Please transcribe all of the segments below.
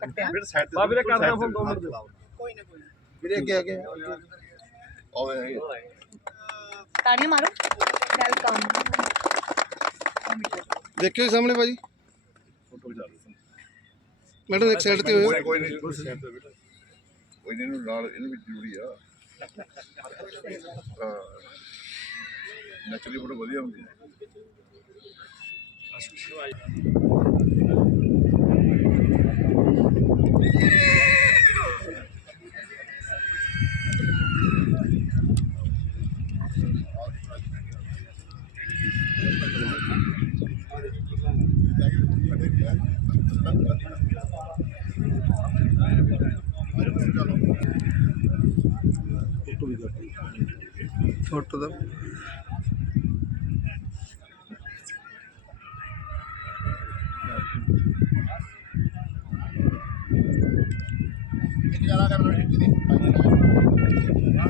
ਕੱਟਿਆ ਬਾਬੇ ਦਾ ਕਰਦਾ ਫੋਨ ਦੋ ਮਿੰਟ ਕੋਈ ਨਾ ਕੋਈ ਨਾ। ਵੀਰੇ ਅੱਗੇ ਅੱਗੇ। ਆਵੇ ਤਾੜੀਆਂ ਮਾਰੋ। ਵੈਲਕਮ ਦੇਖਿਓ ਜੀ ਸਾਹਮਣੇ ਭਾਜੀ। ਮੈਡਮ ਇੱਕ ਸਾਈਡ ਤੇ ਹੋਇਓ। ਕੋਈ ਨਹੀਂ ਕੋਈ ਨਹੀਂ। ਇਹਨੂੰ ਨਾਲ ਇਹਨੂੰ ਵੀ ਜ਼ਰੂਰੀ ਆ। ਨੈਚੁਰਲੀ ਫੋਟੋ ਵਧੀਆ ਹੁੰਦੀ ਹੈ ഫോട്ടോ ਫੋਟੋ ਦਾ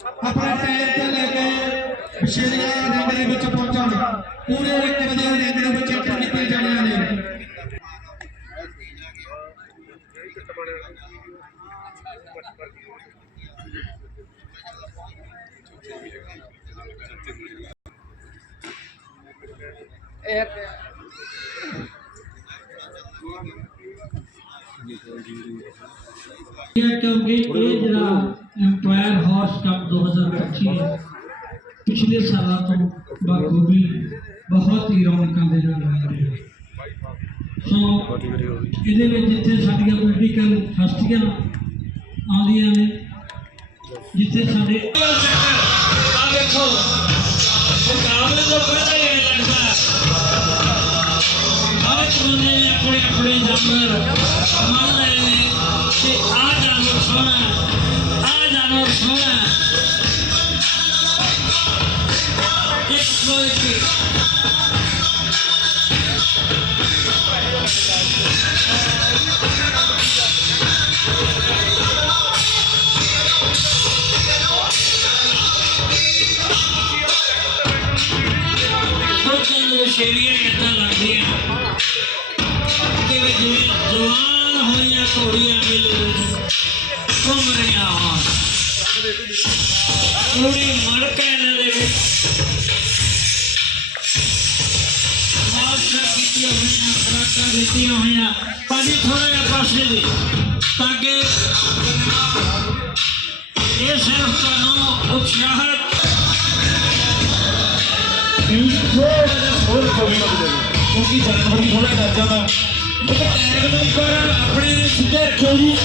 ਆਪਣੇ ਟਾਇਰ ਤੇ ਲੈ ਕੇ ਵਿਸ਼ੇਰੀਆਂ ਰਿੰਗ ਦੇ ਵਿੱਚ ਪਹੁੰਚਣ ਪੂਰੇ 1 ਵਜੇ ਰਿੰਗ ਦੇ ਵਿੱਚ ਐਂਟਰ ਕੀਤੇ ਜਾਣੇ ਨੇ ਇਹ ਕਿਉਂਕਿ ਇਹ ਜਿਹੜਾ ਐਮਪਾਇਰ ਹਾਰਸ ਕੱਪ 2025 ਹੈ ਪਿਛਲੇ ਸਾਲਾਂ ਤੋਂ ਬਖੂਬੀ ਬਹੁਤ ਹੀ ਰੌਣਕਾਂ ਦੇ ਨਾਲ ਹੋਇਆ ਰਿਹਾ ਸੋ ਇਹਦੇ ਵਿੱਚ ਜਿੱਥੇ ਸਾਡੀਆਂ ਪੋਲੀਟੀਕਲ ਹਸਤੀਆਂ ਆਉਂਦੀਆਂ ਨੇ ਜਿੱਥੇ ਸਾਡੇ ਆ ਦੇਖੋ ਮੁਕਾਬਲੇ ਤੋਂ ਪਹਿਲਾਂ ਹੀ ਇਹ ਲੱਗਦਾ ਹਰ ਇੱਕ ਬੰਦੇ ਨੇ ਆਪਣੇ ਆਪਣੇ ਜਾਨਵਰ ਮੰਨ ਲਏ ਨੇ ਕਿ ਆ ਕੁਝ ਸ਼ੇਰੀਆਂ ਇਦਾਂ ਲੱਗਦੀਆਂ ਕਿ ਵੀ ਜਿਵੇਂ ਜਵਾਨ ਹੋਈਆਂ ਘੋੜੀਆਂ ਮਿਲ ਘੁੰਮ ਰਹੀਆਂ ਹੋਣ ਪੂਰੀ ਮੜਕ ਇਹਨਾਂ ਦੇ ਵਿੱਚ ਮਾਸਟਰ ਕੀਤੀਆਂ ਹੋਈਆਂ ਖਰਾਕਾਂ ਦਿੱਤੀਆਂ ਹੋਈਆਂ ਭਾਜੀ ਥੋੜਾ ਜਿਹਾ ਪਾਸੇ ਦੀ ਤਾਂ ਕਿ ਇਹ ਸਿਰਫ ਤੁਹਾਨੂੰ ਉਤਸ਼ਾਹਤ ਕਿਉਂਕਿ ਜਾਨਵਰ ਵੀ ਥੋੜਾ ਡਰ ਜਾਂਦਾ ਇੱਕ ਟੈਗ ਨੰਬਰ ਆਪਣੇ ਸਿੱਧੇ ਰੱਖਿਓ ਜੀ।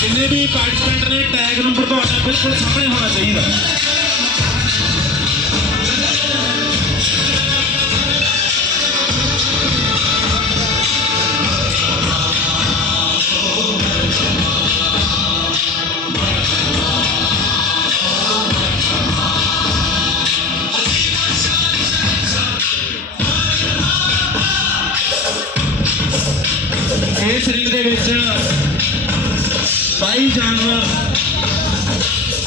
ਜਿੰਨੇ ਵੀ ਪਾਰਟਿਸਪੈਂਟ ਨੇ ਟੈਗ ਨੰਬਰ ਤੁਹਾਡਾ ਬਿਲਕੁਲ ਸਾਹਮਣੇ ਹੋਣਾ ਚਾਹੀਦਾ। 22 ਜਾਨਵਰ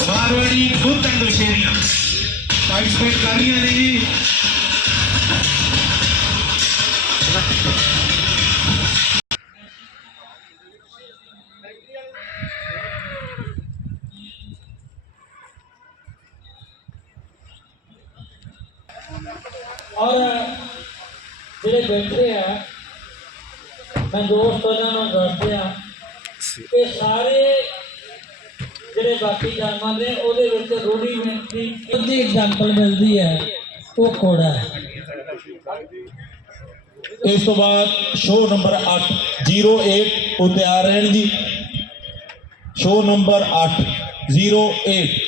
ਮਾਰਵਾੜੀ ਦੁੱਧ ਐਂਡ ਸ਼ੇਰੀਆਂ ਪਾਰਟਿਸਪੇਟ ਕਰ ਰਹੀਆਂ ਨੇ ਜੀ ਔਰ ਜਿਹੜੇ ਬੈਠੇ ਆ ਮੈਂ ਦੋਸਤ ਉਹਨਾਂ ਨੂੰ ਦੱਸਦੇ ਆ ਕਿ ਸਾਰੇ ਜਿਹੜੇ ਬਾਕੀ ਜਾਨਵਰ ਨੇ, ਉਹਦੇ ਵਿੱਚ ਰੂਡੀਮੈਂਟ ਦੀ ਐਗਜ਼ਾਮਪਲ ਮਿਲਦੀ ਹੈ, ਉਹ ਘੋੜਾ ਹੈ। ਇਸ ਤੋਂ ਬਾਅਦ ਸ਼ੋਅ ਨੰਬਰ 8 08 ਉਹ ਤਿਆਰ ਰਹਿਣ ਜੀ। ਸ਼ੋਅ ਨੰਬਰ 8 08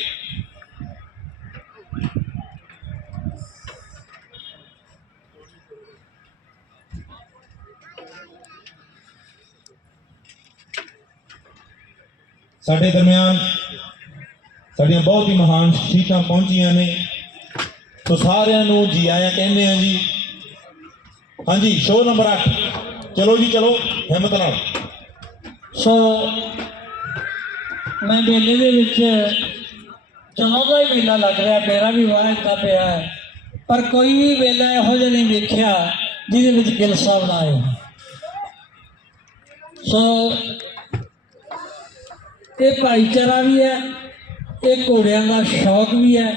ਸਾਡੇ ਦਰਮਿਆਨ ਸਾਡੀਆਂ ਬਹੁਤ ਹੀ ਮਹਾਨ ਸ਼ਖਸੀਅਤਾਂ ਪਹੁੰਚੀਆਂ ਨੇ। ਸੋ ਸਾਰਿਆਂ ਨੂੰ ਜੀ ਆਇਆਂ ਕਹਿੰਦੇ ਆ ਜੀ। ਹਾਂਜੀ ਸ਼ੋਅ ਨੰਬਰ 8 ਚਲੋ ਜੀ, ਚਲੋ, ਹਿੰਮਤ ਨਾਲ। ਸੋ ਮੈਂ ਮੇਲੇ ਦੇ ਵਿੱਚ ਚਲੋ ਦਾ ਹੀ ਮੇਲਾ ਲੱਗ ਰਿਹਾ, ਮੇਰਾ ਵੀ ਵਾਹ ਇੱਦਾਂ ਪਿਆ ਹੈ। ਪਰ ਕੋਈ ਵੀ ਮੇਲਾ ਇਹੋ ਜਿਹਾ ਨਹੀਂ ਵੇਖਿਆ ਜਿਹਦੇ ਵਿੱਚ ਗਿੱਲ ਸਾਹਿਬ ਨਾ ਆਏ। ਸੋ ਇਹ ਭਾਈਚਾਰਾ ਵੀ ਹੈ, ਇਹ ਘੋੜਿਆਂ ਦਾ ਸ਼ੌਕ ਵੀ ਹੈ।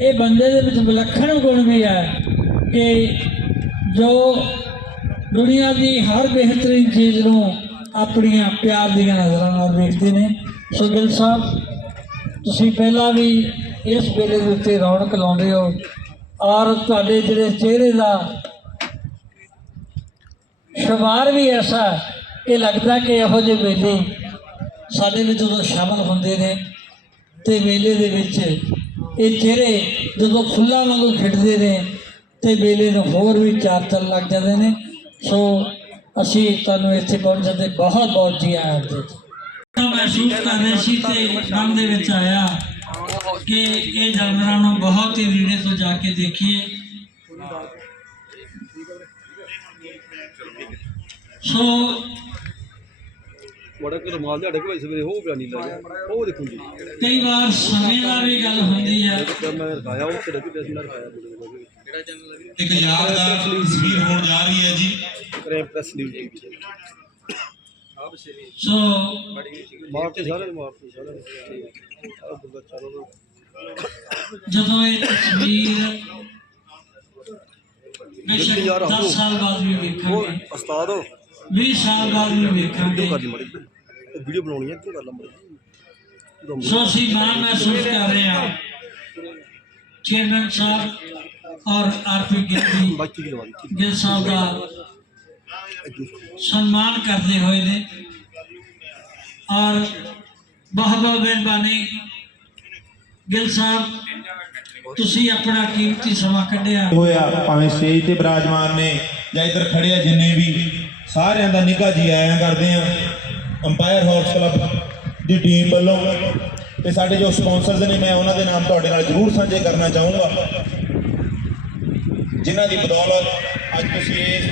ਇਹ ਬੰਦੇ ਦੇ ਵਿੱਚ ਵਿਲੱਖਣ ਗੁਣ ਵੀ ਹੈ ਕਿ ਜੋ ਦੁਨੀਆ ਦੀ ਹਰ ਬਿਹਤਰੀਨ ਚੀਜ਼ ਨੂੰ ਆਪਣੀਆਂ ਪਿਆਰ ਦੀਆਂ ਨਜ਼ਰਾਂ ਨਾਲ ਵੇਖਦੇ ਨੇ। ਸੋ ਗਿੱਲ ਸਾਹਿਬ, ਤੁਸੀਂ ਪਹਿਲਾਂ ਵੀ ਇਸ ਵੇਲੇ ਦੇ ਉੱਤੇ ਰੌਣਕ ਲਾਉਂਦੇ ਹੋ ਔਰ ਤੁਹਾਡੇ ਜਿਹੜੇ ਚਿਹਰੇ ਦਾ ਸ਼ੁਮਾਰ ਵੀ ਐਸਾ ਇਹ ਲੱਗਦਾ ਕਿ ਇਹੋ ਜਿਹੇ ਵੇਲੇ ਸਾਡੇ ਵਿੱਚ ਜਦੋਂ ਸ਼ਾਮਲ ਹੁੰਦੇ ਨੇ ਤੇ ਵੇਲੇ ਦੇ ਵਿੱਚ ਇਹ ਚਿਹਰੇ ਜਦੋਂ ਫੁੱਲਾਂ ਵਾਂਗੂ ਖਿੜਦੇ ਨੇ ਤੇ ਵੇਲੇ ਨੂੰ ਹੋਰ ਵੀ ਚਾਰ ਚੰਨ ਲੱਗ ਜਾਂਦੇ ਨੇ। ਸੋ ਅਸੀਂ ਤੁਹਾਨੂੰ ਇੱਥੇ ਪਹੁੰਚਣ 'ਤੇ ਬਹੁਤ ਬਹੁਤ ਜੀ ਆਇਆਂ ਦੇ ਮਹਿਸੂਸ ਕਰ ਰਹੇ ਸੀ ਤੇ ਮਨ ਦੇ ਵਿੱਚ ਆਇਆ ਕਿ ਇਹ ਜਾਨਵਰਾਂ ਨੂੰ ਬਹੁਤ ਹੀ ਨੇੜੇ ਤੋਂ ਜਾ ਕੇ ਦੇਖੀਏ। ਸੋ ਬੜਾ ਕਿ ਰਮਾਲ ਦੇ ਅੜਕ ਭਾਈ ਸਵੇਰੇ ਹੋ ਪਿਆ ਨਹੀਂ ਲੱਗਿਆ ਉਹ ਦੇਖੋ ਜੀ। ਕਈ ਵਾਰ ਸਮੇਂ ਦਾ ਵੀ ਗੱਲ ਹੁੰਦੀ ਹੈ ਤੇ ਮੈਂ ਰਖਾਇਆ ਉਹ ਤੇ ਦਸ ਮਿੰਟ ਰਖਾਇਆ ਇੱਕ ਯਾਦਗਾਰ ਤਸਵੀਰ ਹੋਣ ਜਾ ਰਹੀ ਹੈ ਜੀ। ਕ੍ਰੈਮ ਪ੍ਰੈਸ ਨਿਊਜ਼ ਜੀ ਸੋ ਮਾਰਤੇ ਸਾਰੇ ਮਾਰਤੇ ਸਾਰੇ ਜਦੋਂ ਇਹ ਤਸਵੀਰ ਬੇਸ਼ੱਕ 10 ਸਾਲ ਬਾਅਦ ਵੀ ਉਹ ਵੇਖਾਂਗੇ ਉਸਤਾਦ। ਉਹ 20 ਸਾਲ ਬਾਅਦ ਵੀ ਵੇਖਾਂਗੇ। ਵੀਡੀਓ ਬਣਾਉਣੀ ਹੈ ਤੂੰ ਕਰ ਲਾ ਮੜੀ ਸੋ ਅਸੀਂ ਮਾਣ ਮਹਿਸੂਸ ਕਰ ਰਹੇ। ਹਾਂ ਚੇਅਰਮੈਨ ਸਾਹਿਬ ਔਰ ਆਰਪੀ ਗਿੱਲ ਗਿੱਲ ਸਾਹਿਬ ਦਾ ਸਨਮਾਨ ਕਰਦੇ ਹੋਏ ਨੇ। ਔਰ ਬਹੁਤ ਬਹੁਤ ਮਿਹਰਬਾਨੀ। ਗਿੱਲ ਸਾਹਿਬ ਤੁਸੀਂ ਆਪਣਾ ਕੀਮਤੀ ਸਮਾਂ ਕੱਢਿਆ? ਹੋਇਆ ਭਾਵੇਂ ਸਟੇਜ ਤੇ ਬਿਰਾਜਮਾਨ ਨੇ ਜਾਂ ਇੱਧਰ ਖੜੇ ਆ ਜਿੰਨੇ ਵੀ ਸਾਰਿਆਂ ਦਾ ਨਿੱਘਾ ਜੀ ਆਇਆਂ ਕਰਦੇ ਆ ਅੰਪਾਇਰ ਹਾਊਸ ਕਲੱਬ ਦੀ ਟੀਮ ਵੱਲੋਂ ਤੇ ਸਾਡੇ ਜੋ ਸਪਾਂਸਰਸ ਨੇ, ਮੈਂ ਉਹਨਾਂ ਦੇ ਨਾਮ ਤੁਹਾਡੇ ਨਾਲ ਜ਼ਰੂਰ ਸਾਂਝੇ ਕਰਨਾ ਚਾਹੂੰਗਾ। ਜਿਨ੍ਹਾਂ ਦੀ ਬਦੌਲਤ ਅੱਜ ਤੁਸੀਂ ਇਸ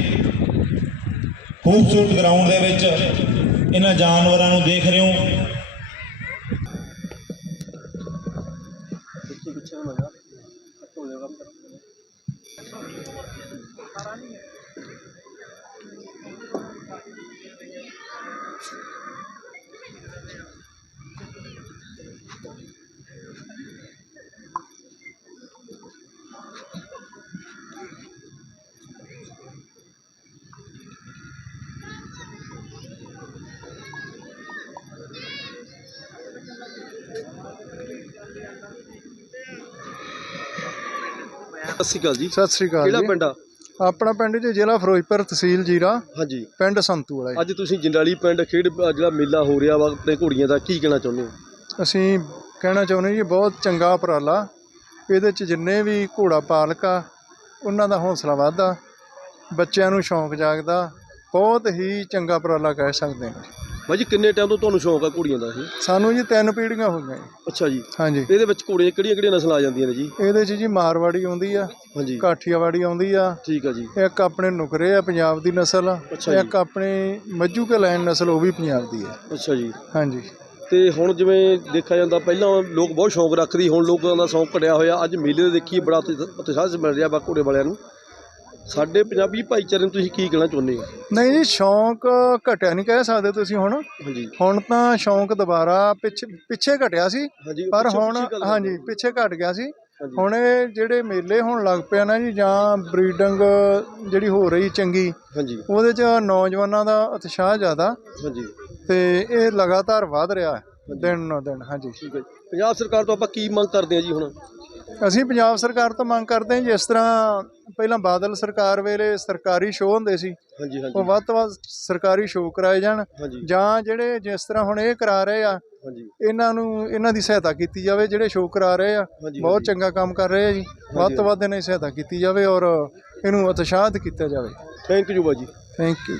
ਖੂਬਸੂਰਤ ਗਰਾਊਂਡ ਦੇ ਵਿੱਚ ਇਹਨਾਂ ਜਾਨਵਰਾਂ ਨੂੰ ਦੇਖ ਰਹੇ ਹੋ। ਪਿੱਛੇ ਪਿੱਛੇ ਨਾ। ਸਤਿ ਸ਼੍ਰੀ ਅਕਾਲ ਜੀ। ਸਤਿ ਸ੍ਰੀ ਅਕਾਲ ਕਿਹੜਾ ਜੀ। ਪਿੰਡ ਆ? ਆਪਣਾ ਪਿੰਡ ਜੀ ਜ਼ਿਲ੍ਹਾ ਫਿਰੋਜ਼ਪੁਰ ਤਹਿਸੀਲ ਜੀਰਾ। ਹਾਂਜੀ। ਪਿੰਡ ਸੰਤੂ ਵਾਲਾ ਜੀ। ਅੱਜ ਤੁਸੀਂ ਜੰਡਾਲੀ ਪਿੰਡ ਖੇਡ ਅ, ਜਿਹੜਾ ਮੇਲਾ ਹੋ ਰਿਹਾ ਵਾ ਆਪਣੇ ਘੋੜੀਆਂ ਦਾ ਕੀ ਕਹਿਣਾ ਚਾਹੁੰਦੇ ਹੋ? ਅਸੀਂ ਕਹਿਣਾ ਚਾਹੁੰਦੇ ਜੀ ਬਹੁਤ ਚੰਗਾ ਉਪਰਾਲਾ। ਇਹਦੇ ਚ ਜਿੰਨੇ ਵੀ ਘੋੜਾ ਪਾਲਕ ਆ ਉਹਨਾਂ ਦਾ ਹੌਸਲਾ ਵੱਧਦਾ। ਬੱਚਿਆਂ ਨੂੰ ਸ਼ੌਂਕ ਜਾਗਦਾ। ਬਹੁਤ ਹੀ ਚੰਗਾ ਉਪਰਾਲਾ ਕਹਿ ਸਕਦੇ ਹਾਂ। ਬਾਈ ਜੀ ਕਿੰਨੇ ਟਾਈਮ ਤੋਂ ਤੁਹਾਨੂੰ ਸ਼ੌਂਕ ਆ ਘੋੜੀਆਂ ਦਾ ਇਹ? ਸਾਨੂੰ ਜੀ ਤਿੰਨ ਪੀੜ੍ਹੀਆਂ ਹੋ ਗਈਆਂ ਜੀ। ਅੱਛਾ ਜੀ। ਹਾਂਜੀ। ਇਹਦੇ ਵਿੱਚ ਘੋੜੀਆਂ ਕਿਹੜੀਆਂ ਕਿਹੜੀਆਂ ਨਸਲਾਂ ਆ ਜਾਂਦੀਆਂ ਨੇ ਜੀ? ਇਹਦੇ ਚ ਜੀ ਮਾਰਵਾੜੀ ਆਉਂਦੀ ਆ ਹਾਂਜੀ। ਕਾਠੀਆਵਾੜੀ ਆਉਂਦੀ ਆ। ਠੀਕ ਆ ਜੀ। ਇੱਕ ਆਪਣੇ ਨੁਕਰੇ ਆ ਪੰਜਾਬ ਦੀ ਨਸਲ ਅੱਛਾ ਜੀ। ਇੱਕ ਆਪਣੇ ਮੱਝੂ ਕੇ ਲੈਣ ਨਸਲ ਉਹ ਵੀ ਪੰਜਾਬ ਦੀ ਹੈ ਅੱਛਾ ਜੀ। ਹਾਂਜੀ। ਤੇ ਹੁਣ ਜਿਵੇਂ ਦੇਖਿਆ ਜਾਂਦਾ ਪਹਿਲਾਂ ਲੋਕ ਬਹੁਤ ਸ਼ੌਂਕ ਰੱਖਦੇ ਸੀ, ਹੁਣ ਲੋਕਾਂ ਦਾ ਸ਼ੌਂਕ ਘਟਿਆ ਹੋਇਆ। ਅੱਜ ਮੇਲੇ ਦੇ ਦੇਖੀਏ ਬੜਾ ਉਤਸ਼ਾਹ ਉਤਸ਼ਾਹ ਮਿਲ ਰਿਹਾ ਵਾ ਘੋੜੇ ਵਾਲਿਆਂ ਨੂੰ। ਸਾਡੇ ਪੰਜਾਬੀ ਭਾਈਚਾਰੇ ਨੂੰ ਤੁਸੀਂ ਕੀ ਕਹਿਣਾ ਚਾਹੁੰਦੇ ਹੋ? ਨਹੀਂ ਜੀ ਸ਼ੌਂਕ ਘਟਿਆ ਨਹੀਂ ਕਹਿ ਸਕਦੇ ਤੁਸੀਂ ਹੁਣ। ਹਾਂਜੀ। ਹੁਣ ਤਾਂ ਸ਼ੌਂਕ ਦੁਬਾਰਾ ਪਿੱਛੇ ਪਿੱਛੇ ਘਟਿਆ ਸੀ। ਹਾਂਜੀ ਪਰ ਪਿੱਛੋਂ ਹੁਣ ਪਿੱਛੇ ਗੱਲ ਹਾਂਜੀ ਪਿੱਛੇ ਘਟ ਗਿਆ ਸੀ। ਹਾਂਜੀ। ਹੁਣ ਇਹ ਜਿਹੜੇ ਮੇਲੇ ਹੋਣ ਲੱਗ ਪਿਆ ਨਾ ਜੀ ਜਾਂ ਬਰੀਡਿੰਗ ਜਿਹੜੀ ਹੋ ਰਹੀ ਚੰਗੀ ਹਾਂਜੀ। ਉਹਦੇ 'ਚ ਨੌਜਵਾਨਾਂ ਦਾ ਉਤਸ਼ਾਹ ਜ਼ਿਆਦਾ। ਹਾਂਜੀ। ਤੇ ਇਹ ਲਗਾਤਾਰ ਵਧ ਰਿਹਾ ਹੈ ਦਿਨ ਨੂੰ ਦਿਨ ਹਾਂਜੀ। ਠੀਕ ਹੈ ਜੀ। ਪੰਜਾਬ ਸਰਕਾਰ ਤੋਂ ਆਪਾਂ ਕੀ ਮੰਗ ਕਰਦੇ ਹਾਂ ਜੀ ਹੁਣ? ਅਸੀਂ ਪੰਜਾਬ ਸਰਕਾਰ ਤੋਂ ਮੰਗ ਕਰਦੇ ਹਾਂ ਜਿਸ ਤਰ੍ਹਾਂ ਪਹਿਲਾਂ ਬਾਦਲ ਸਰਕਾਰ ਵੇਲੇ ਸਰਕਾਰੀ ਸ਼ੋਅ ਹੁੰਦੇ ਸੀ ਹਾਂਜੀ ਉਹ ਵੱਧ ਤੋਂ ਵੱਧ ਸਰਕਾਰੀ ਸ਼ੋਅ ਕਰਾਏ ਜਾਣ ਹਾਂਜੀ। ਜਾਂ ਜਿਹੜੇ ਜਿਸ ਤਰ੍ਹਾਂ ਹੁਣ ਇਹ ਕਰਾ ਰਹੇ ਆ ਹਾਂਜੀ। ਇਹਨਾਂ ਨੂੰ ਇਹਨਾਂ ਦੀ ਸਹਾਇਤਾ ਕੀਤੀ ਜਾਵੇ ਜਿਹੜੇ ਸ਼ੋਅ ਕਰਾ ਰਹੇ ਆ ਹਾਂਜੀ, ਬਹੁਤ ਹਾਂਜੀ। ਚੰਗਾ ਕੰਮ ਕਰ ਰਹੇ ਆ ਜੀ ਵੱਧ ਤੋਂ ਵੱਧ ਇਹਨਾਂ ਦੀ ਸਹਾਇਤਾ ਕੀਤੀ ਜਾਵੇ ਔਰ ਇਹਨੂੰ ਉਤਸ਼ਾਹਿਤ ਕੀਤਾ ਜਾਵੇ। ਥੈਂਕ ਯੂ ਬਾਜੀ। Thank you